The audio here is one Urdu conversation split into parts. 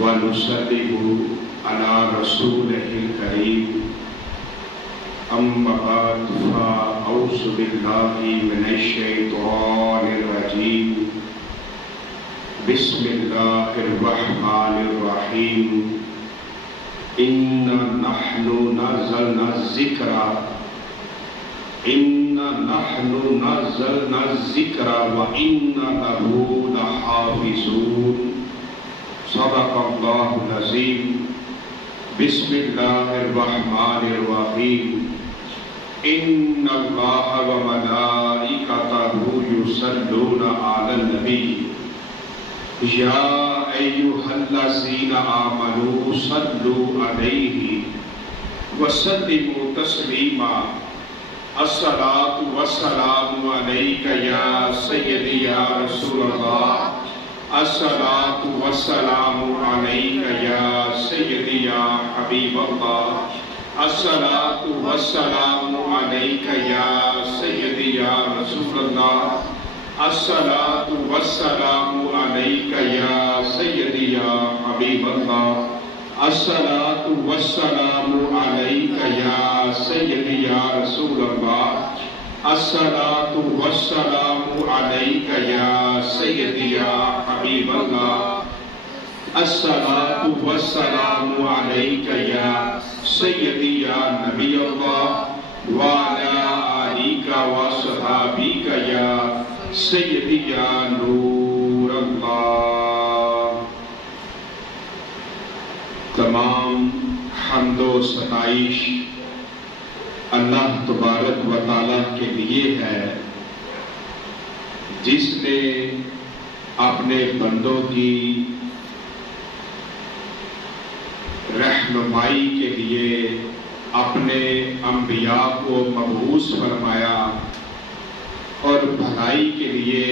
ونسلم على رسوله الكريم أما بعد فأعوذ بالله من الشيطان الرجيم بسم الله الرحمن الرحيم إنا نحن نزلنا الذكر وإنا له لحافظون صدق الله العظيم بسم الله الرحمن الرحيم إن الله وملائكته يصلون على النبي يا أيها الذين آمنوا صلوا عليه وسلموا تسليما الصلاة والسلام عليك يا سيدي يا رسول الله الصلاة والسلام عليك يا سيدي يا حبيب الله الصلاة والسلام عليك يا سيدي يا رسول الله الصلاة والسلام عليك يا سيدي يا حبيب الله الصلاة والسلام عليك يا سيدي يا رسول الله الصلاة والسلام عليك يا سيدي يا حبيب الله الصلاة والسلام عليك يا سيدي يا نبي الله وعلى آلك وصحابك يا سيدي يا نور اللہ۔ تمام حمد و ستائش اللہ تبارک و تعالیٰ کے لیے ہے جس نے اپنے بندوں کی رہنمائی کے لیے اپنے انبیاء کو مبعوث فرمایا اور بھلائی کے لیے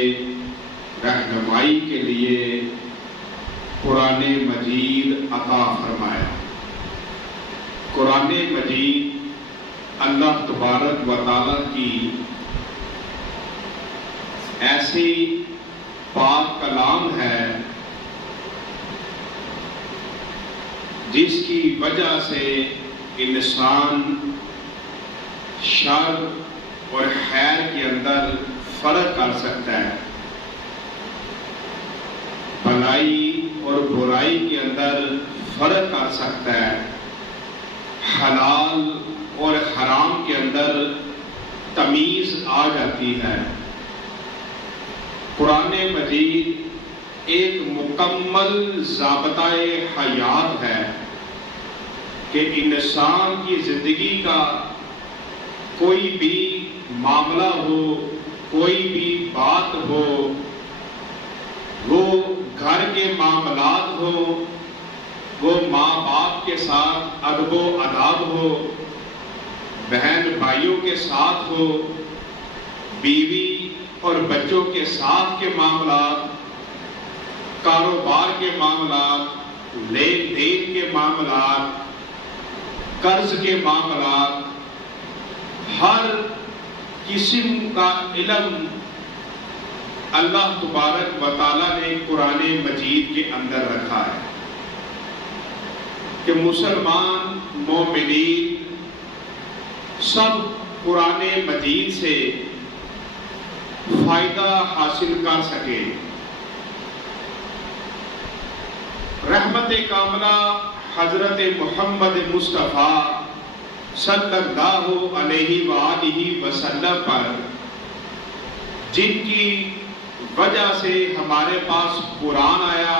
رہنمائی کے لیے قرآن مجید عطا فرمایا۔ قرآن مجید اللہ تبارک و تعالیٰ کی ایسی پاک کلام ہے جس کی وجہ سے انسان شر اور خیر کے اندر فرق کر سکتا ہے، بھلائی اور برائی کے اندر فرق کر سکتا ہے، حلال اور حرام کے اندر تمیز آ جاتی ہے۔ قرآن مجید ایک مکمل ضابطۂ حیات ہے کہ انسان کی زندگی کا کوئی بھی معاملہ ہو، کوئی بھی بات ہو، وہ گھر کے معاملات ہو، وہ ماں باپ کے ساتھ ادب و آداب ہو، بہن بھائیوں کے ساتھ ہو، بیوی اور بچوں کے ساتھ کے معاملات، کاروبار کے معاملات، لین دین کے معاملات، قرض کے معاملات، ہر قسم کا علم اللہ تبارک و تعالیٰ نے قرآن مجید کے اندر رکھا ہے کہ مسلمان مومنین سب قرآن مجید سے فائدہ حاصل کر سکے۔ رحمت کاملہ حضرت محمد مصطفیٰ صلی اللہ علیہ وآلہ وسلم پر جن کی وجہ سے ہمارے پاس قرآن آیا،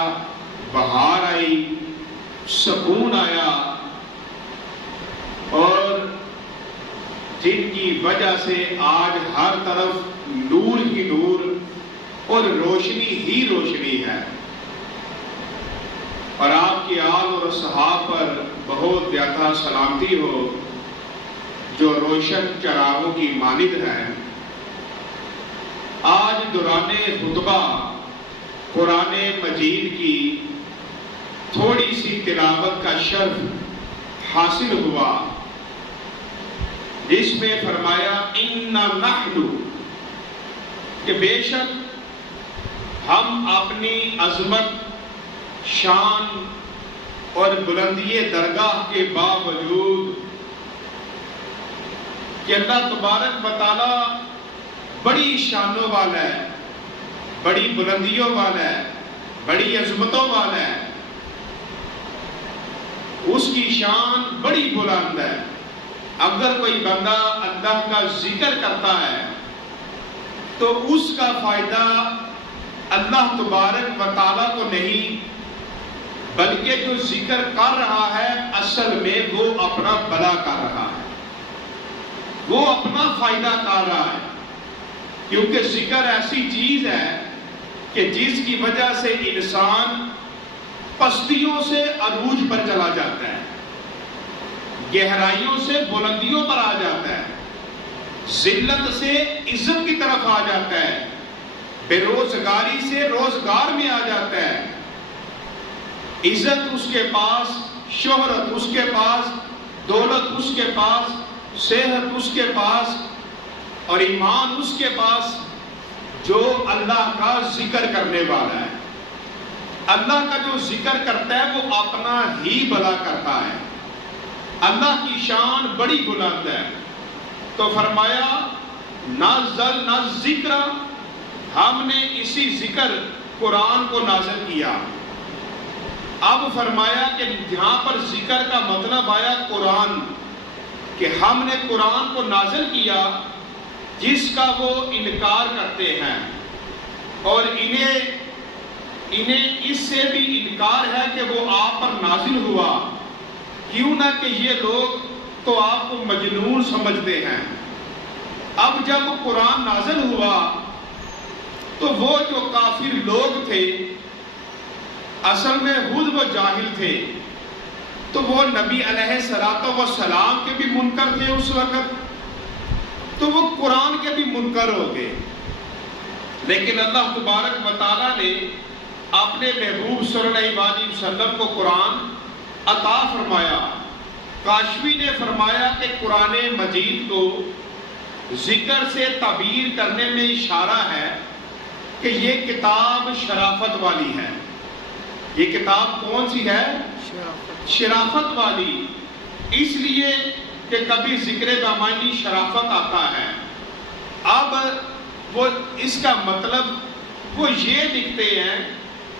بہار آئی، سکون آیا، اور جن کی وجہ سے آج ہر طرف نور ہی نور اور روشنی ہی روشنی ہے، اور آپ کی آل اور صحاب پر بہت زیادہ سلامتی ہو جو روشن چراغوں کی مانند ہے۔ آج دوران خطبہ قرآن مجید کی تھوڑی سی تلاوت کا شرف حاصل ہوا، جس میں فرمایا اِنَّا نَحْنُ، کہ بے شک ہم اپنی عظمت، شان اور بلندی درگاہ کے باوجود کہ اللہ تبارک و تعالی بڑی شانوں والا ہے، بڑی بلندیوں والا ہے، بڑی عظمتوں والا ہے، اس کی شان بڑی بلند ہے. اگر کوئی بندہ اللہ کا ذکر کرتا ہے تو اس کا فائدہ اللہ تبارک و تعالیٰ کو نہیں، بلکہ جو ذکر کر رہا ہے اصل میں وہ اپنا بھلا کر رہا ہے، وہ اپنا فائدہ کر رہا ہے. کیونکہ ذکر ایسی چیز ہے کہ جس کی وجہ سے انسان پستیوں سے عروج پر چلا جاتا ہے، گہرائیوں سے بلندیوں پر آ جاتا ہے، ذلت سے عزت کی طرف آ جاتا ہے، بے روزگاری سے روزگار میں آ جاتا ہے. عزت اس کے پاس، شہرت اس کے پاس، دولت اس کے پاس، صحت اس کے پاس اور ایمان اس کے پاس جو اللہ کا ذکر کرنے والا ہے. اللہ کا جو ذکر کرتا ہے وہ اپنا ہی بھلا کرتا ہے. اللہ کی شان بڑی بلند ہے. تو فرمایا نازلنا ذکر، ہم نے اسی ذکر قرآن کو نازل کیا. اب فرمایا کہ جہاں پر ذکر کا مطلب آیا قرآن، کہ ہم نے قرآن کو نازل کیا جس کا وہ انکار کرتے ہیں، اور انہیں اس سے بھی انکار ہے کہ وہ آپ پر نازل ہوا، کیوں نہ کہ یہ لوگ تو آپ کو مجنون سمجھتے ہیں. اب جب قرآن نازل ہوا تو وہ جو کافر لوگ تھے اصل میں خود وہ جاہل تھے، تو وہ نبی علیہ السلام کے بھی منکر تھے اس وقت، تو وہ قرآن کے بھی منکر ہو گئے. لیکن اللہ تبارک و تعالیٰ نے اپنے محبوب صلی اللہ علیہ وسلم کو قرآن عطا فرمایا. کاشفی نے فرمایا کہ قرآن مجید کو ذکر سے تعبیر کرنے میں اشارہ ہے کہ یہ کتاب شرافت والی ہے. یہ کتاب کون سی ہے؟ شرافت والی. اس لیے کہ کبھی ذکر بامانی شرافت آتا ہے. اب وہ اس کا مطلب وہ یہ لکھتے ہیں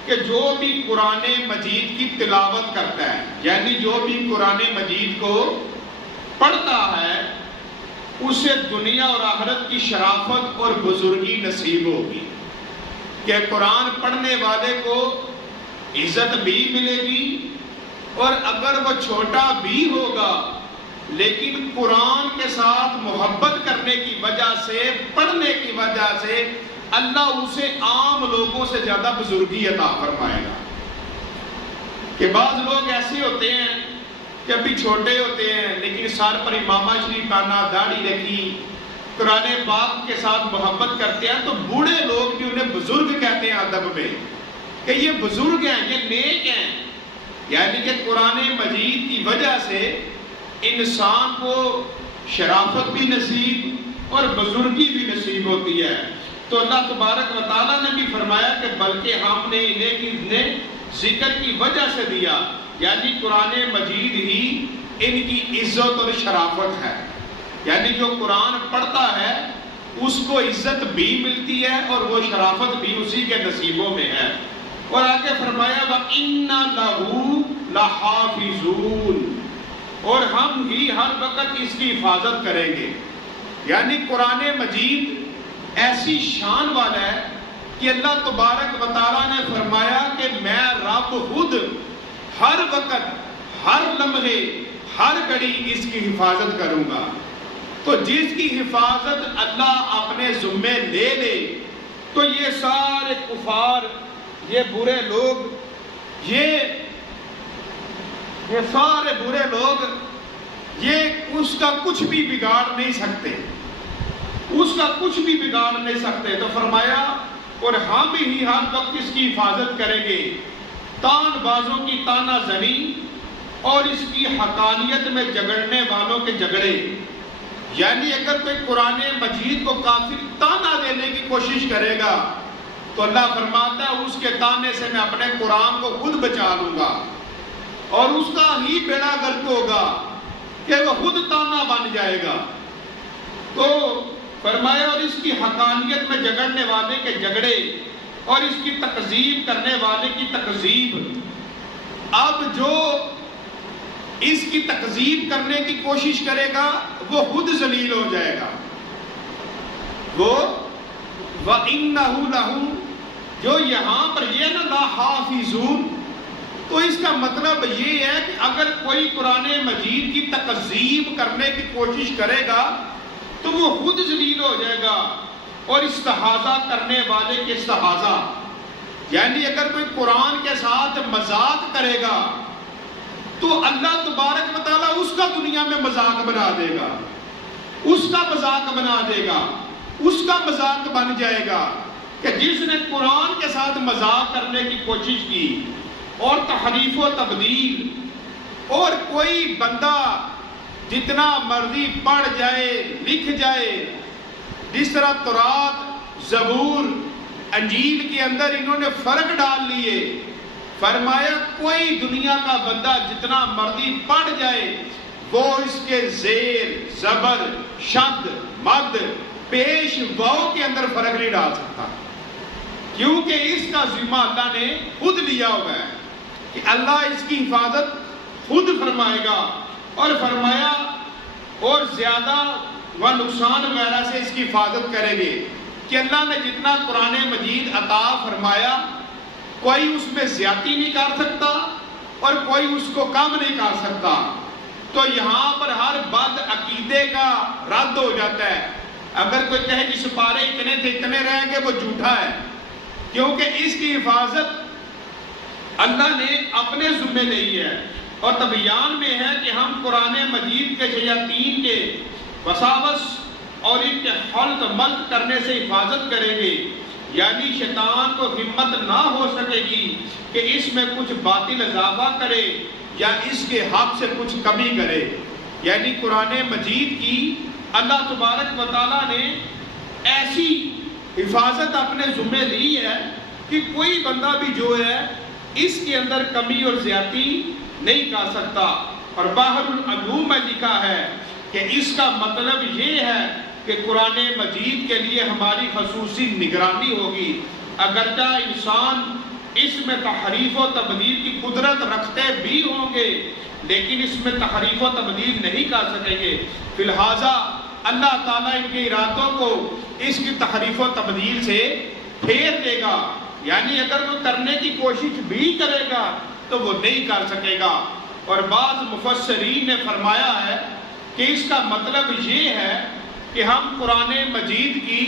کہ جو بھی قرآن مجید کی تلاوت کرتا ہے، یعنی جو بھی قرآن مجید کو پڑھتا ہے، اسے دنیا اور آخرت کی شرافت اور بزرگی نصیب ہوگی. کہ قرآن پڑھنے والے کو عزت بھی ملے گی، اور اگر وہ چھوٹا بھی ہوگا لیکن قرآن کے ساتھ محبت کرنے کی وجہ سے، پڑھنے کی وجہ سے اللہ اسے عام لوگوں سے زیادہ بزرگی عطا فرمائے گا. کہ بعض لوگ ایسے ہوتے ہیں کہ ابھی چھوٹے ہوتے ہیں لیکن سر پر امامہ شریف پہنا، داڑھی رکھی، قرآن پاک کے ساتھ محبت کرتے ہیں، تو بوڑھے لوگ بھی انہیں بزرگ کہتے ہیں ادب میں، کہ یہ بزرگ ہیں، یہ نیک ہیں. یعنی کہ قرآن مجید کی وجہ سے انسان کو شرافت بھی نصیب اور بزرگی بھی نصیب ہوتی ہے. تو اللہ تبارک و تعالیٰ نے بھی فرمایا کہ بلکہ ہم نے انہیں ذکر کی وجہ سے دیا، یعنی قرآن مجید ہی ان کی عزت اور شرافت ہے. یعنی جو قرآن پڑھتا ہے اس کو عزت بھی ملتی ہے اور وہ شرافت بھی اسی کے نصیبوں میں ہے. اور آگے فرمایا وَإِنَّ لَهُ لَحَافِظُونَ، اور ہم ہی ہر وقت اس کی حفاظت کریں گے. یعنی قرآن مجید ایسی شان والا ہے کہ اللہ تبارک و تعالیٰ نے فرمایا کہ میں رب خود ہر وقت، ہر لمحے، ہر گھڑی اس کی حفاظت کروں گا. تو جس کی حفاظت اللہ اپنے ذمے لے لے تو یہ سارے کفار، یہ برے لوگ، یہ سارے برے لوگ یہ اس کا کچھ بھی بگاڑ نہیں سکتے، اس کا کچھ بھی بگاڑ نہیں سکتے. تو فرمایا اور ہم ہی ہر وقت اس کی حفاظت کریں گے. تان بازوں کی تانا زنی اور اس کی حقانیت میں جھگڑنے والوں کے جھگڑے. یعنی اگر کوئی قرآن مجید کو کافر تانا دینے کی کوشش کرے گا تو اللہ فرماتا ہے اس کے تانے سے میں اپنے قرآن کو خود بچا لوں گا. اور اس کا ہی بیڑا گرک ہوگا کہ وہ خود تانا بن جائے گا۔ تو فرمایا اور اس کی حقانیت میں جگڑنے والے کے جگڑے اور اس کی تکذیب کرنے والے کی تکذیب۔ اب جو اس کی تکذیب کرنے کی کوشش کرے گا وہ خود ذلیل ہو جائے گا۔ وہ وَإِنَّهُ لَهُ جو یہاں پر یہ نہ لَحَافِظُونَ، تو اس کا مطلب یہ ہے کہ اگر کوئی قرآن مجید کی تکذیب کرنے کی کوشش کرے گا تو وہ خود ذلیل ہو جائے گا، اور استہزاء کرنے والے کے استہزاء، یعنی اگر کوئی قرآن کے ساتھ مذاق کرے گا تو اللہ تبارک و تعالیٰ اس کا دنیا میں مذاق بنا دے گا، اس کا مذاق بنا دے گا، اس کا مذاق بن جائے گا کہ جس نے قرآن کے ساتھ مذاق کرنے کی کوشش کی اور تحریف و تبدیل، اور کوئی بندہ جتنا مرضی پڑھ جائے لکھ جائے، جس طرح تورات زبور انجیل کے اندر انہوں نے فرق ڈال لیے، فرمایا کوئی دنیا کا بندہ جتنا مرضی پڑھ جائے وہ اس کے زیر زبر شد مد پیش واو کے اندر فرق نہیں ڈال سکتا، کیونکہ اس کا ذمہ اللہ نے خود لیا ہوا ہے کہ اللہ اس کی حفاظت خود فرمائے گا، اور فرمایا اور زیادہ و نقصان وغیرہ سے اس کی حفاظت کریں گے کہ اللہ نے جتنا قرآن مجید عطا فرمایا کوئی اس میں زیادتی نہیں کر سکتا اور کوئی اس کو کم نہیں کر سکتا۔ تو یہاں پر ہر بد عقیدے کا رد ہو جاتا ہے۔ اگر کوئی کہے جس پارے اتنے تھے اتنے رہیں گے وہ جھوٹا ہے، کیونکہ اس کی حفاظت اللہ نے اپنے ذمے لی ہے، اور تبیان میں ہے کہ ہم قرآن مجید کے شیاطین کے وساوس اور ان کے خلط ملط کرنے سے حفاظت کریں گے، یعنی شیطان کو ہمت نہ ہو سکے گی کہ اس میں کچھ باطل اضافہ کرے یا اس کے حق سے کچھ کمی کرے۔ یعنی قرآن مجید کی اللہ تبارک و تعالیٰ نے ایسی حفاظت اپنے ذمے لی ہے کہ کوئی بندہ بھی جو ہے اس کے اندر کمی اور زیادتی نہیں کر سکتا۔ اور بحر العلوم میں لکھا ہے کہ اس کا مطلب یہ ہے کہ قرآن مجید کے لیے ہماری خصوصی نگرانی ہوگی، اگرچہ انسان اس میں تحریف و تبدیل کی قدرت رکھتے بھی ہوں گے لیکن اس میں تحریف و تبدیل نہیں کر سکیں گے، فی لہٰذا اللہ تعالیٰ ان کے ارادوں کو اس کی تحریف و تبدیل سے پھیر دے گا، یعنی اگر وہ کرنے کی کوشش بھی کرے گا تو وہ نہیں کر سکے گا۔ اور بعض مفسرین نے فرمایا ہے کہ اس کا مطلب یہ ہے کہ ہم قرآن مجید کی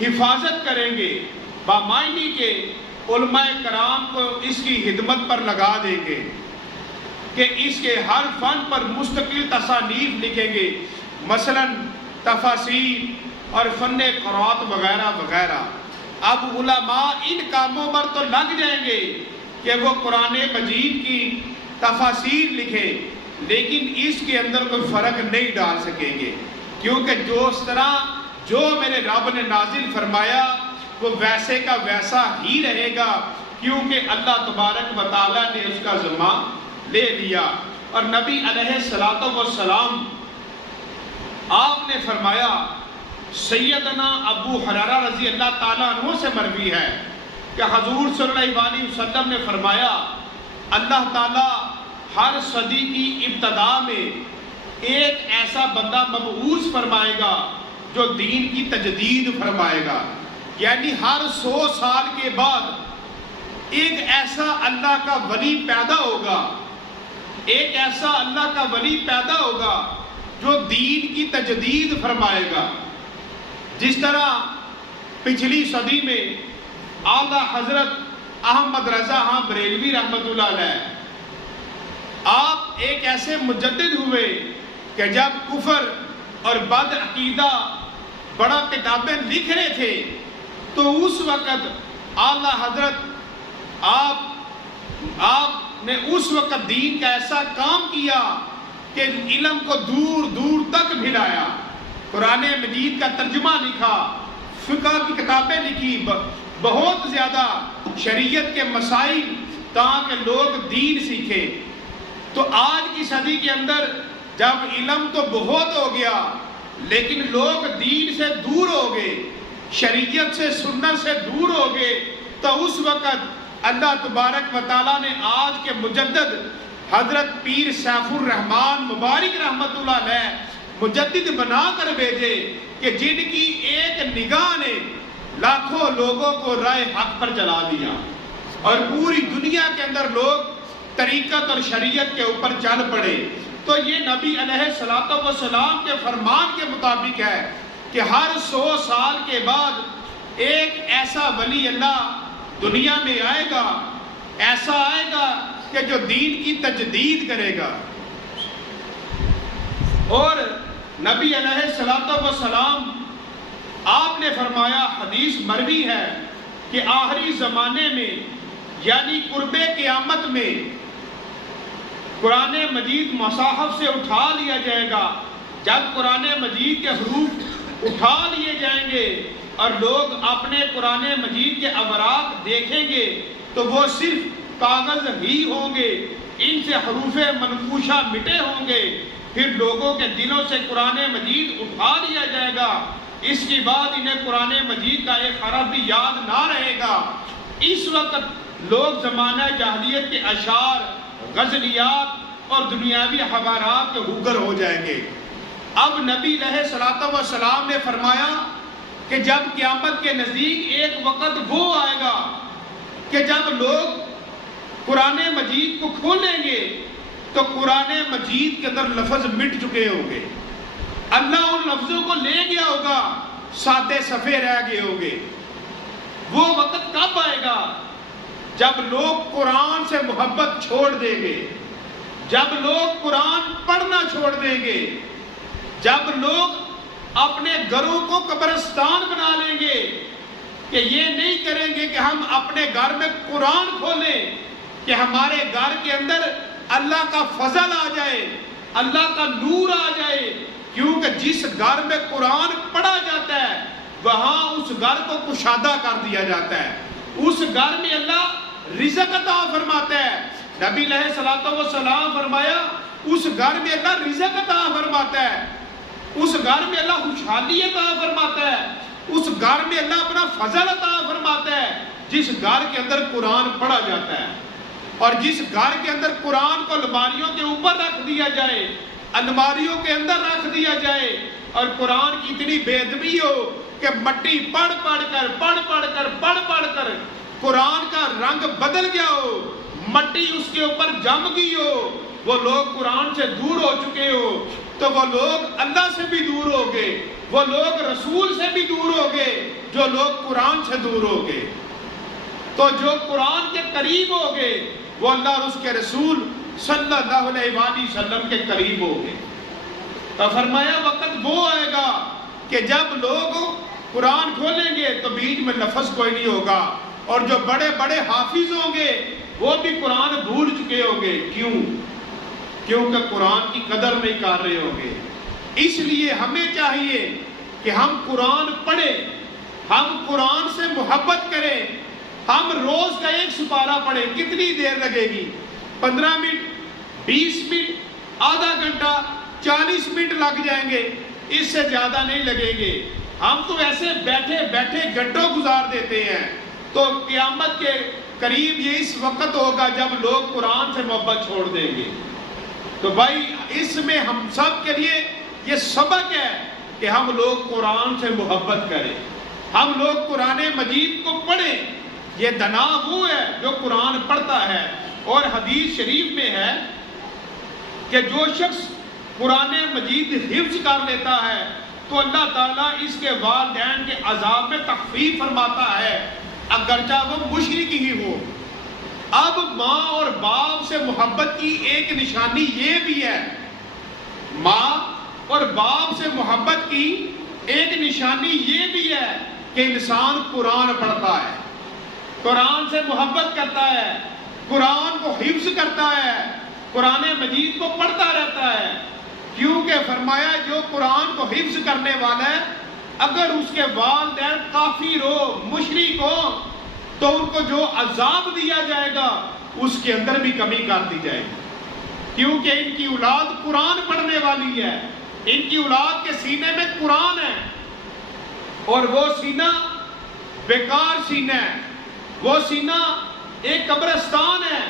حفاظت کریں گے، بامعنی کے علماء کرام کو اس کی خدمت پر لگا دیں گے کہ اس کے ہر فن پر مستقل تصانیف لکھیں گے، مثلا تفاسیر اور فن قرات وغیرہ وغیرہ۔ اب علماء ان کاموں پر تو لگ جائیں گے کہ وہ قرآن مجید کی تفاسیر لکھیں، لیکن اس کے اندر کوئی فرق نہیں ڈال سکیں گے، کیونکہ جو اس طرح جو میرے رب نے نازل فرمایا وہ ویسے کا ویسا ہی رہے گا، کیونکہ اللہ تبارک و تعالیٰ نے اس کا ذمہ لے لیا۔ اور نبی علیہ السلام آپ نے فرمایا، سیدنا ابو ہریرہ رضی اللہ تعالیٰ عنہ سے مروی ہے کہ حضور صلی اللہ علیہ وسلم نے فرمایا، اللہ تعالیٰ ہر صدی کی ابتدا میں ایک ایسا بندہ مبعوث فرمائے گا جو دین کی تجدید فرمائے گا، یعنی ہر 100 سال کے بعد ایک ایسا اللہ کا ولی پیدا ہوگا، ایک ایسا اللہ کا ولی پیدا ہوگا جو دین کی تجدید فرمائے گا۔ جس طرح پچھلی صدی میں اعلیٰ حضرت احمد رضا خاں بریلوی رحمۃ اللہ علیہ آپ ایک ایسے مجدد ہوئے کہ جب کفر اور بد عقیدہ بڑا کتابیں لکھ رہے تھے تو اس وقت اعلیٰ حضرت آپ نے اس وقت دین کا ایسا کام کیا کہ علم کو دور دور تک پھیلایا، قرآن مجید کا ترجمہ لکھا، فقہ کی کتابیں لکھی، بہت زیادہ شریعت کے مسائل تاکہ لوگ دین سیکھیں۔ تو آج کی صدی کے اندر جب علم تو بہت ہو گیا لیکن لوگ دین سے دور ہو گئے، شریعت سے سنت سے دور ہو گئے، تو اس وقت اللہ تبارک و تعالیٰ نے آج کے مجدد حضرت پیر سیف الرحمن مبارک رحمت اللہ علیہ مجدد بنا کر بھیجے کہ جن کی ایک نگاہ نے لاکھوں لوگوں کو راہ حق پر چلا دیا اور پوری دنیا کے اندر لوگ طریقت اور شریعت کے اوپر چل پڑے۔ تو یہ نبی علیہ السلام کے فرمان کے مطابق ہے کہ ہر 100 سال کے بعد ایک ایسا ولی اللہ دنیا میں آئے گا، ایسا آئے گا کہ جو دین کی تجدید کرے گا۔ اور نبی علیہ السلام آپ نے فرمایا، حدیث مروی ہے کہ آخری زمانے میں یعنی قرب قیامت میں قرآن مجید مصاحف سے اٹھا لیا جائے گا۔ جب قرآن مجید کے حروف اٹھا لیے جائیں گے اور لوگ اپنے قرآن مجید کے اوراق دیکھیں گے تو وہ صرف کاغذ ہی ہوں گے، ان سے حروف منقوشہ مٹے ہوں گے۔ پھر لوگوں کے دلوں سے قرآن مجید اٹھا لیا جائے گا، اس کے بعد انہیں قرآن مجید کا ایک حرف بھی یاد نہ رہے گا۔ اس وقت لوگ زمانہ جاہلیت کے اشعار، غزلیات اور دنیاوی حوارات کے ہوگر ہو جائیں گے۔ اب نبی علیہ السلام نے فرمایا کہ جب قیامت کے نزدیک ایک وقت وہ آئے گا کہ جب لوگ قرآن مجید کو کھولیں گے تو قرآن مجید کے اندر لفظ مٹ چکے ہوں گے، اللہ ان لفظوں کو لے گیا ہوگا، سادے صفحے رہ گئے ہوں گے۔ وہ وقت کب آئے گا؟ جب لوگ قرآن سے محبت چھوڑ دیں گے، جب لوگ قرآن پڑھنا چھوڑ دیں گے، جب لوگ اپنے گھروں کو قبرستان بنا لیں گے کہ یہ نہیں کریں گے کہ ہم اپنے گھر میں قرآن کھولیں کہ ہمارے گھر کے اندر اللہ کا فضل آ جائے، اللہ کا نور آ جائے، کیونکہ جس گھر میں قرآن پڑھا جاتا ہے وہاں اس گھر کو کشادہ کر دیا جاتا ہے، اس گھر میں اللہ رزق عطا فرماتا ہے۔ نبی علیہ السلام فرمایا اس گھر میں اللہ رزق عطا فرماتا ہے، اس گھر میں اللہ خوشحالی عطا فرماتا ہے، اس گھر میں اللہ اپنا فضل عطا فرماتا ہے جس گھر کے اندر قرآن پڑھا جاتا ہے۔ اور جس گھر کے اندر قرآن کو الماریوں کے اوپر رکھ دیا جائے، الماریوں کے اندر رکھ دیا جائے اور قرآن کی اتنی بے ادبی ہو کہ مٹی پڑھ پڑھ کر قرآن کا رنگ بدل گیا ہو، مٹی اس کے اوپر جم گئی ہو، وہ لوگ قرآن سے دور ہو چکے ہو، تو وہ لوگ اللہ سے بھی دور ہو گئے، وہ لوگ رسول سے بھی دور ہو گئے جو لوگ قرآن سے دور ہو گئے۔ تو جو قرآن کے قریب ہو گئے وہ اللہ اور اس کے رسول صلی اللہ علیہ وآلہ وسلم کے قریب ہو گئے۔ تو فرمایا وقت وہ آئے گا کہ جب لوگ قرآن کھولیں گے تو بیچ میں لفظ کوئی نہیں ہوگا، اور جو بڑے بڑے حافظ ہوں گے وہ بھی قرآن بھول چکے ہوں گے۔ کیوں؟ کیونکہ قرآن کی قدر نہیں کر رہے ہوں گے۔ اس لیے ہمیں چاہیے کہ ہم قرآن پڑھیں، ہم قرآن سے محبت کریں، ہم روز کا ایک سپارہ پڑھیں۔ کتنی دیر لگے گی؟ 15 منٹ، 20 منٹ، آدھا گھنٹہ، 40 منٹ لگ جائیں گے، اس سے زیادہ نہیں لگیں گے۔ ہم تو ایسے بیٹھے بیٹھے گھنٹوں گزار دیتے ہیں۔ تو قیامت کے قریب یہ اس وقت ہوگا جب لوگ قرآن سے محبت چھوڑ دیں گے۔ تو بھائی اس میں ہم سب کے لیے یہ سبق ہے کہ ہم لوگ قرآن سے محبت کریں، ہم لوگ قرآن مجید کو پڑھیں۔ یہ دنا وہ ہے جو قرآن پڑھتا ہے۔ اور حدیث شریف میں ہے کہ جو شخص قرآن مجید حفظ کر لیتا ہے تو اللہ تعالیٰ اس کے والدین کے عذاب میں تخفیف فرماتا ہے، اگرچہ وہ مشرک ہی ہو۔ اب ماں اور باپ سے محبت کی ایک نشانی یہ بھی ہے، ماں اور باپ سے محبت کی ایک نشانی یہ بھی ہے کہ انسان قرآن پڑھتا ہے، قرآن سے محبت کرتا ہے، قرآن کو حفظ کرتا ہے، قرآن مجید کو پڑھتا رہتا ہے۔ کیونکہ فرمایا جو قرآن کو حفظ کرنے والا ہے اگر اس کے والدین کافر ہو، مشرک ہو، تو ان کو جو عذاب دیا جائے گا اس کے اندر بھی کمی کر دی جائے گی۔ کیونکہ ان کی اولاد قرآن پڑھنے والی ہے، ان کی اولاد کے سینے میں قرآن ہے، اور وہ سینہ بیکار سینہ ہے، وہ سینہ ایک قبرستان ہے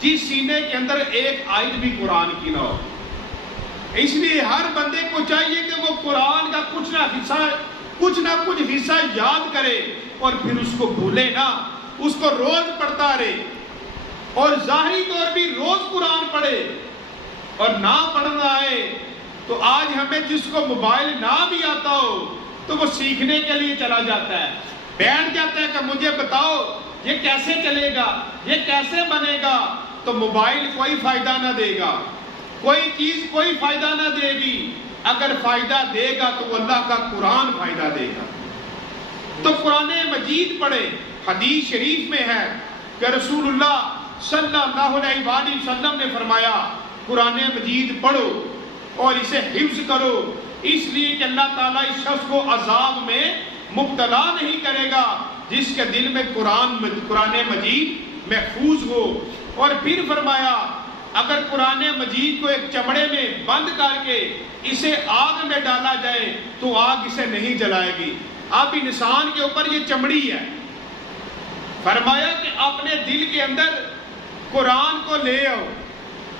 جس سینے کے اندر ایک آیت بھی قرآن کی نہ ہو۔ اس لیے ہر بندے کو چاہیے کہ وہ قرآن کا کچھ نہ کچھ حصہ یاد کرے اور پھر اس کو بھولے نہ، اس کو روز پڑھتا رہے، اور ظاہری طور بھی روز قرآن پڑھے۔ اور نہ پڑھنا آئے تو آج ہمیں جس کو موبائل نہ بھی آتا ہو تو وہ سیکھنے کے لیے چلا جاتا ہے، بیٹھ جاتا ہے کہ مجھے بتاؤ یہ کیسے چلے گا، یہ کیسے بنے گا۔ تو موبائل کوئی فائدہ نہ دے گا، کوئی چیز کوئی فائدہ نہ دے گی، اگر فائدہ دے گا تو وہ اللہ کا قرآن فائدہ دے گا۔ تو قرآن مجید پڑھے۔ حدیث شریف میں ہے کہ رسول اللہ صلی اللہ علیہ وآلہ وسلم نے فرمایا قرآن مجید پڑھو اور اسے حفظ کرو، اس لیے کہ اللہ تعالیٰ اس شخص کو عذاب میں مبتلا نہیں کرے گا جس کے دل میں قرآن مجید محفوظ ہو۔ اور پھر فرمایا اگر قرآن مجید کو ایک چمڑے میں بند کر کے اسے آگ میں ڈالا جائے تو آگ اسے نہیں جلائے گی۔ اب انسان کے اوپر یہ چمڑی ہے، فرمایا کہ اپنے دل کے اندر قرآن کو لے آؤ،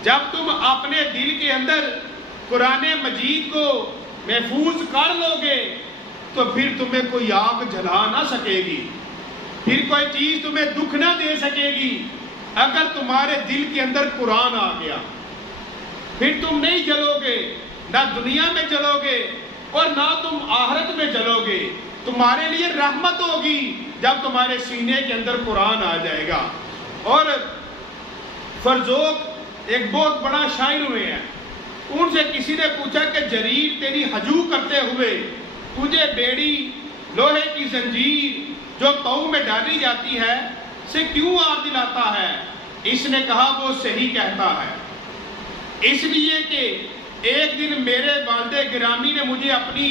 جب تم اپنے دل کے اندر قرآن مجید کو محفوظ کر لو گے تو پھر تمہیں کوئی آگ جلا نہ سکے گی، پھر کوئی چیز تمہیں دکھ نہ دے سکے گی۔ اگر تمہارے دل کے اندر قرآن آ گیا پھر تم نہیں جلو گے، نہ دنیا میں جلو گے اور نہ تم آخرت میں جلو گے۔ تمہارے لیے رحمت ہوگی جب تمہارے سینے کے اندر قرآن آ جائے گا۔ اور فرزوق ایک بہت بڑا شاعر ہوئے ہیں، ان سے کسی نے پوچھا کہ جریر تیری ہجو کرتے ہوئے تجھے بیڑی لوہے کی زنجیر جو پاؤں میں ڈالی جاتی ہے سے کیوں آگ دلاتا ہے؟ اس نے کہا وہ صحیح کہتا ہے، اس لیے کہ ایک دن میرے والد گرامی نے مجھے اپنی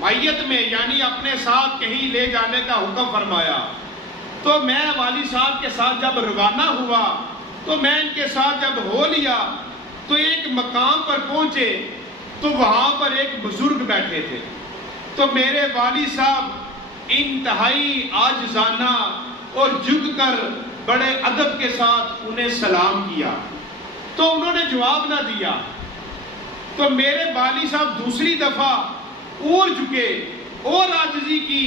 معیت میں یعنی اپنے ساتھ کہیں لے جانے کا حکم فرمایا، تو میں والد صاحب کے ساتھ جب روانہ ہوا تو میں ان کے ساتھ جب ہو لیا تو ایک مقام پر پہنچے تو وہاں پر ایک بزرگ بیٹھے تھے، تو میرے والد صاحب انتہائی عاجزانہ اور جھک کر بڑے ادب کے ساتھ انہیں سلام کیا، تو انہوں نے جواب نہ دیا، تو میرے والد صاحب دوسری دفعہ اور جھکے اور عاجزی کی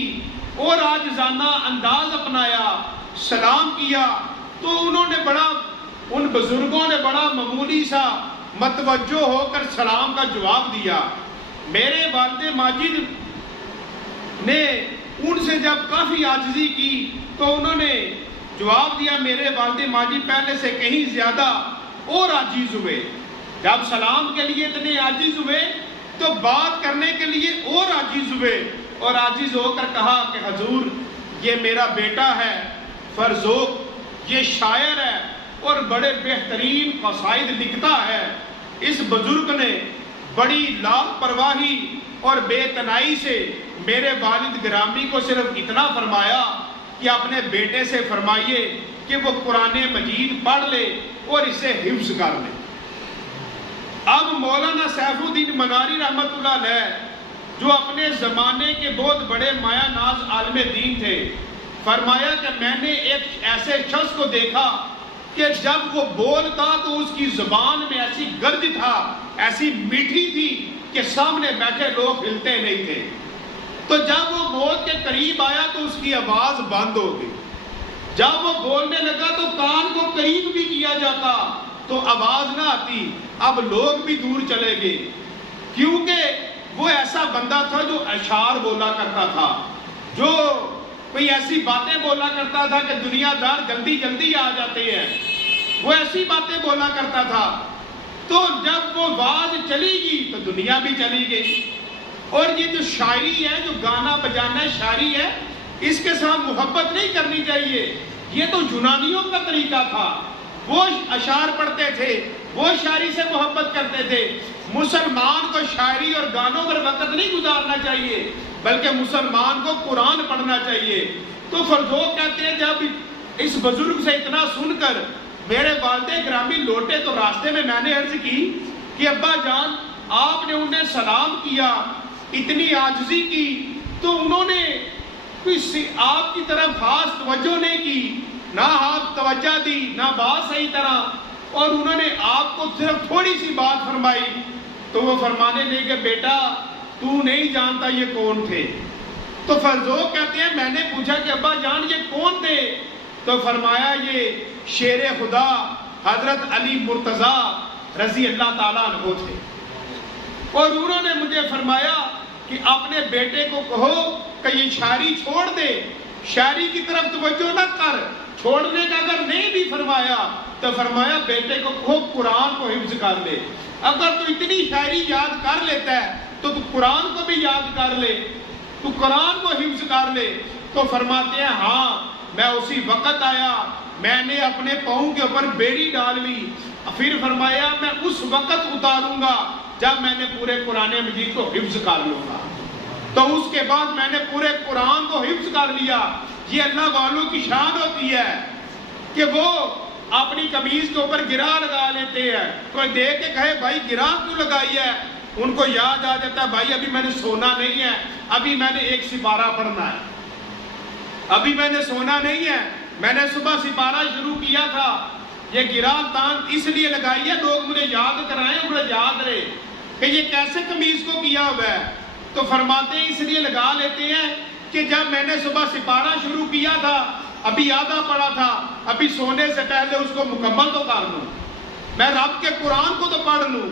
اور عاجزانہ انداز اپنایا، سلام کیا، تو انہوں نے ان بزرگوں نے بڑا معمولی سا متوجہ ہو کر سلام کا جواب دیا۔ میرے والد ماجد نے ان سے جب کافی عاجزی کی تو انہوں نے جواب دیا، میرے والد ماجد پہلے سے کہیں زیادہ اور عاجز ہوئے، جب سلام کے لیے اتنے عاجز ہوئے تو بات کرنے کے لیے اور عاجز ہوئے، اور عاجز ہو کر کہا کہ حضور یہ میرا بیٹا ہے فرزوق، یہ شاعر ہے اور بڑے بہترین قصائد لکھتا ہے۔ اس بزرگ نے بڑی لاپرواہی اور بے تنائی سے میرے والد گرامی کو صرف اتنا فرمایا کہ اپنے بیٹے سے فرمائیے کہ وہ قرآن مجید پڑھ لے اور اسے حفظ کر لے۔ اب مولانا سیف الدین مناری رحمۃ اللہ علیہ جو اپنے زمانے کے بہت بڑے مایا ناز عالم دین تھے، فرمایا کہ میں نے ایک ایسے شخص کو دیکھا کہ جب وہ بولتا تو اس کی زبان میں ایسی گرج تھا، ایسی میٹھی تھی کہ سامنے بیٹھے لوگ ہلتے نہیں تھے، تو جب وہ موت کے قریب آیا تو اس کی آواز بند ہو گئی، جب وہ بولنے لگا تو کان کو قریب بھی کیا جاتا تو آواز نہ آتی، اب لوگ بھی دور چلے گئے، کیونکہ وہ ایسا بندہ تھا جو اشعار بولا کرتا تھا، جو کوئی ایسی باتیں بولا کرتا تھا کہ دنیا دار جلدی جلدی آ جاتے ہیں، وہ ایسی باتیں بولا کرتا تھا، تو جب وہ آواز چلی گئی تو دنیا بھی چلی گئی۔ اور یہ جو شاعری ہے، جو گانا بجانا شاعری ہے، اس کے ساتھ محبت نہیں کرنی چاہیے، یہ تو یونانیوں کا طریقہ تھا، وہ اشعار پڑھتے تھے، وہ شاعری سے محبت کرتے تھے۔ مسلمان کو شاعری اور گانوں پر وقت نہیں گزارنا چاہیے، بلکہ مسلمان کو قرآن پڑھنا چاہیے۔ تو فرزوق کہتے ہیں جب اس بزرگ سے اتنا سن کر میرے والد گرامی لوٹے تو راستے میں نے عرض کی کہ ابا جان آپ نے انہیں سلام کیا، اتنی عاجزی کی، تو انہوں نے کوئی آپ کی طرف خاص توجہ نہیں کی، نہ آپ توجہ دی، نہ بات صحیح طرح، اور انہوں نے آپ کو صرف تھوڑی سی بات فرمائی تو وہ فرمانے لگے بیٹا تو نہیں جانتا یہ کون تھے؟ تو فرزوق کہتے ہیں میں نے پوچھا کہ ابا جان یہ کون تھے؟ تو فرمایا یہ شیر خدا حضرت علی مرتضیٰ رضی اللہ تعالیٰ عنہ تھے، اور انہوں نے مجھے فرمایا کہ اپنے بیٹے کو کہو کہ یہ شاعری چھوڑ دے، شاعری کی طرف توجہ نہ کر، چھوڑنے کا اگر نہیں بھی فرمایا تو فرمایا بیٹے کو کہو قرآن کو حفظ کر لے، اگر تو اتنی شاعری یاد کر لیتا ہے تو قرآن کو بھی یاد کر لے، تو قرآن کو حفظ کر لے۔ تو فرماتے ہیں ہاں میں اسی وقت آیا، میں نے اپنے پاؤں کے اوپر بیڑی ڈال لی، پھر فرمایا میں اس وقت اتاروں گا جب میں نے پورے قرآن مجید کو حفظ کر لوں گا۔ تو اس کے بعد میں نے پورے قرآن کو حفظ کر لیا۔ یہ اللہ والوں کی شان ہوتی ہے کہ وہ اپنی قمیض کے اوپر گرا لگا لیتے ہیں، کوئی دیکھ کے کہے بھائی گرا کیوں لگائی ہے، ان کو یاد آ جاتا ہے بھائی ابھی میں نے سونا نہیں ہے، ابھی میں نے ایک سپارہ پڑھنا ہے، ابھی میں نے سونا نہیں ہے، میں نے صبح سپارہ شروع کیا تھا، یہ گران تان اس لیے لگائی ہے لوگ مجھے یاد کرائیں، مجھے یاد رہے کہ یہ کیسے قمیض کو کیا ہوا ہے۔ تو فرماتے ہیں اس لیے لگا لیتے ہیں کہ جب میں نے صبح سپارہ شروع کیا تھا، ابھی آدھا پڑھا تھا، ابھی سونے سے پہلے اس کو مکمل تو کر لوں، میں رب کے قرآن کو تو پڑھ لوں،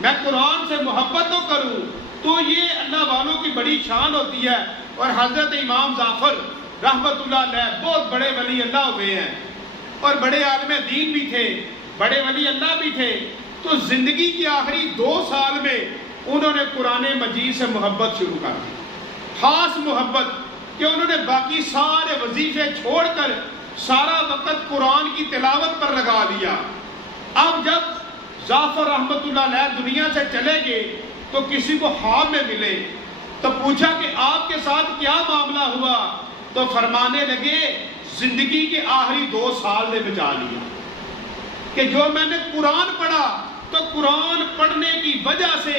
میں قرآن سے محبت تو کروں۔ تو یہ اللہ والوں کی بڑی شان ہوتی ہے۔ اور حضرت امام جعفر رحمت اللہ علیہ بہت بڑے ولی اللہ ہوئے ہیں اور بڑے عالم دین بھی تھے، بڑے ولی اللہ بھی تھے۔ تو زندگی کی آخری 2 سال میں انہوں نے قرآن مجید سے محبت شروع کر دی، خاص محبت کہ انہوں نے باقی سارے وظیفے چھوڑ کر سارا وقت قرآن کی تلاوت پر لگا دیا۔ اب جب جعفر رحمت اللہ علیہ دنیا سے چلے گئے تو کسی کو خواب میں ملے تو پوچھا کہ آپ کے ساتھ کیا معاملہ ہوا؟ تو فرمانے لگے زندگی کے آخری 2 سال نے بچا لیا کہ جو میں نے قرآن پڑھا تو قرآن پڑھنے کی وجہ سے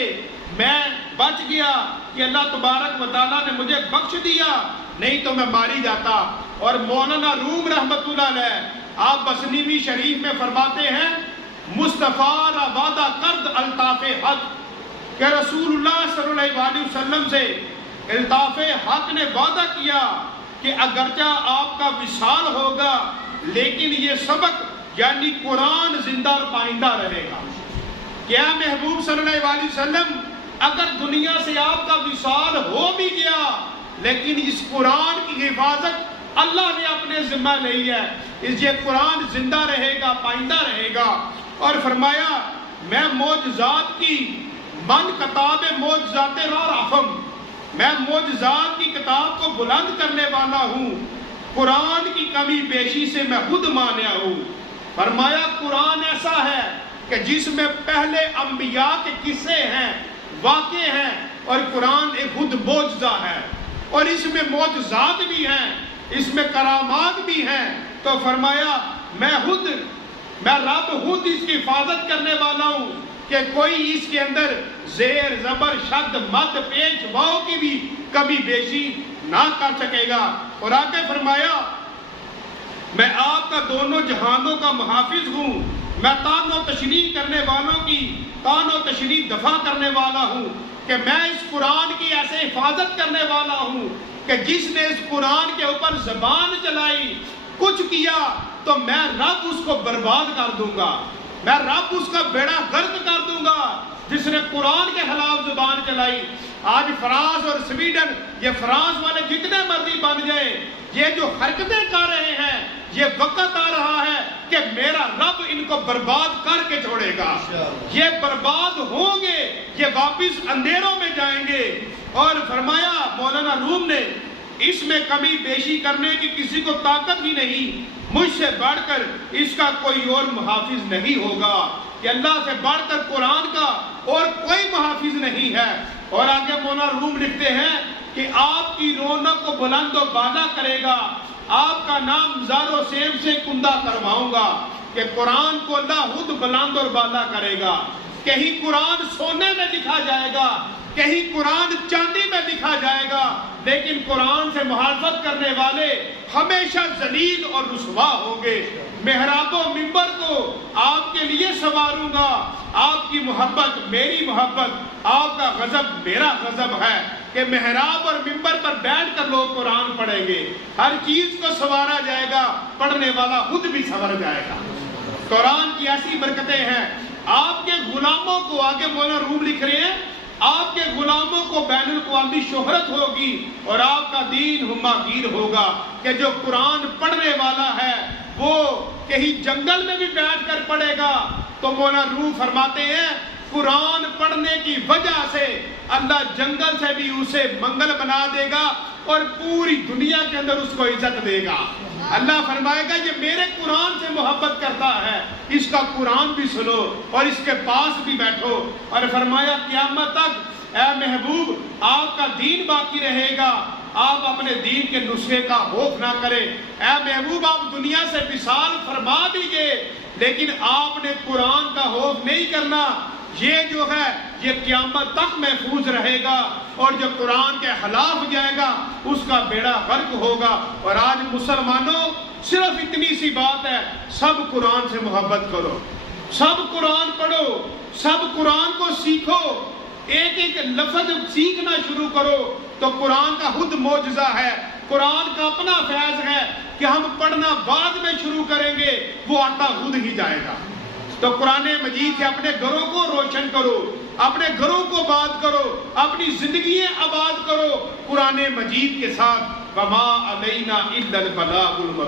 میں بچ گیا کہ اللہ تبارک و تعالیٰ نے مجھے بخش دیا، نہیں تو میں ماری جاتا۔ اور مولانا روم رحمت اللہ علیہ آپ بسنیوی شریف میں فرماتے ہیں مصطفیٰ را وعدہ کرد الطاف حق، کہ رسول اللہ صلی اللہ علیہ وسلم سے الطاف حق نے وعدہ کیا کہ اگرچہ آپ کا وصال ہوگا لیکن یہ سبق یعنی قرآن زندہ اور پائندہ رہے گا۔ کیا محبوب صلی اللہ علیہ وسلم اگر دنیا سے آپ کا وصال ہو بھی گیا لیکن اس قرآن کی حفاظت اللہ نے اپنے ذمہ لی ہے، اس یہ قرآن زندہ رہے گا، پائندہ رہے گا۔ اور فرمایا میں معجزات کی من کتاب معجزات را رافم، میں معجزات کی کتاب کو بلند کرنے والا ہوں، قرآن کی کمی بیشی سے میں خود مانیا ہوں۔ فرمایا قرآن ایسا ہے کہ جس میں پہلے انبیاء کے قصے ہیں، واقع ہیں، اور قرآن ایک خود معجزہ ہے، اور اس میں معجزات بھی ہیں، اس میں کرامات بھی ہیں۔ تو فرمایا میں رب خود اس کی حفاظت کرنے والا ہوں کہ کوئی اس کے اندر زیر زبر شد مد پیش واؤ کی بھی کمی بیشی نہ کر سکے گا۔ اور آگے فرمایا میں آپ کا دونوں جہانوں کا محافظ ہوں، میں تان و تشریح کرنے والوں کی تان و تشریح دفع کرنے والا ہوں، کہ میں اس قرآن کی ایسے حفاظت کرنے والا ہوں کہ جس نے اس قرآن کے اوپر زبان چلائی، کچھ کیا تو میں رب اس کو برباد کر دوں گا، میں رب اس کا بیڑا غرق کر دوں گا جس نے قرآن کے خلاف زبان چلائی۔ آج فرانس اور سویڈن، یہ فرانس والے جتنے مرضی بن جائیں، یہ جو حرکتیں کر رہے ہیں، یہ وقت آ رہا ہے کہ میرا رب ان کو برباد کر کے چھوڑے گا، یہ برباد ہوں گے، یہ واپس اندھیروں میں جائیں گے۔ اور فرمایا مولانا روم نے اس میں کمی بیشی کرنے کی کسی کو طاقت ہی نہیں، مجھ سے بڑھ کر اس کا کوئی اور محافظ نہیں ہوگا، کہ اللہ سے بڑھ کر قرآن کا اور کوئی محافظ نہیں ہے۔ اور آگے مولانا روم لکھتے ہیں کہ آپ کی رونق کو بلند و بالا کرے گا، آپ کا نام زار و سیب سے کندہ کرواؤں گا کہ قرآن کو اللہ خود بلند اور بالا کرے گا. کہیں قرآن سونے میں لکھا جائے گا, کہیں قرآن چاندی میں لکھا جائے گا, لیکن قرآن سے مخالفت کرنے والے ہمیشہ ذلیل اور رسوا ہوں گے. محراب و منبر کو آپ کے لیے سنواروں گا. آپ کی محبت میری محبت, آپ کا غضب میرا غضب ہے کہ محراب اور منبر پر بیٹھ کر لوگ قرآن پڑھیں گے. ہر چیز کو سنوارا جائے گا, پڑھنے والا خود بھی سنور جائے گا. قرآن کی ایسی برکتیں ہیں. آپ کے غلاموں کو, آگے مولانا روم لکھ رہے ہیں, آپ کے غلاموں کو بین الاقوامی شہرت ہوگی اور آپ کا دین ہمہ گیر ہوگا کہ جو قرآن پڑھنے والا ہے وہ کہیں جنگل میں بھی بیٹھ کر پڑھے گا. تو مولانا روم فرماتے ہیں قرآن پڑھنے کی وجہ سے اللہ جنگل سے بھی اسے منگل بنا دے گا اور پوری دنیا کے اندر اس کو عزت دے گا. اللہ فرمائے گا یہ میرے قرآن سے محبت کرتا ہے, اس کا قرآن بھی سنو اور اس کے پاس بھی بیٹھو. اور فرمایا قیامت تک اے محبوب آپ کا دین باقی رہے گا, آپ اپنے دین کے نسخے کا خوف نہ کریں. اے محبوب آپ دنیا سے وصال فرما دیجئے لیکن آپ نے قرآن کا خوف نہیں کرنا. یہ جو ہے یہ قیامت تک محفوظ رہے گا اور جو قرآن کے خلاف جائے گا اس کا بیڑا غرق ہوگا. اور آج مسلمانوں صرف اتنی سی بات ہے, سب قرآن سے محبت کرو, سب قرآن پڑھو, سب قرآن کو سیکھو, ایک ایک لفظ سیکھنا شروع کرو. تو قرآن کا خود معجزہ ہے, قرآن کا اپنا فیض ہے کہ ہم پڑھنا بعد میں شروع کریں گے وہ آتا خود ہی جائے گا. تو قرآن مجید سے اپنے گھروں کو روشن کرو, اپنے گھروں کو آباد کرو, اپنی زندگیاں آباد کرو قرآن مجید کے ساتھ. وما علینا الا البلاغ المبین.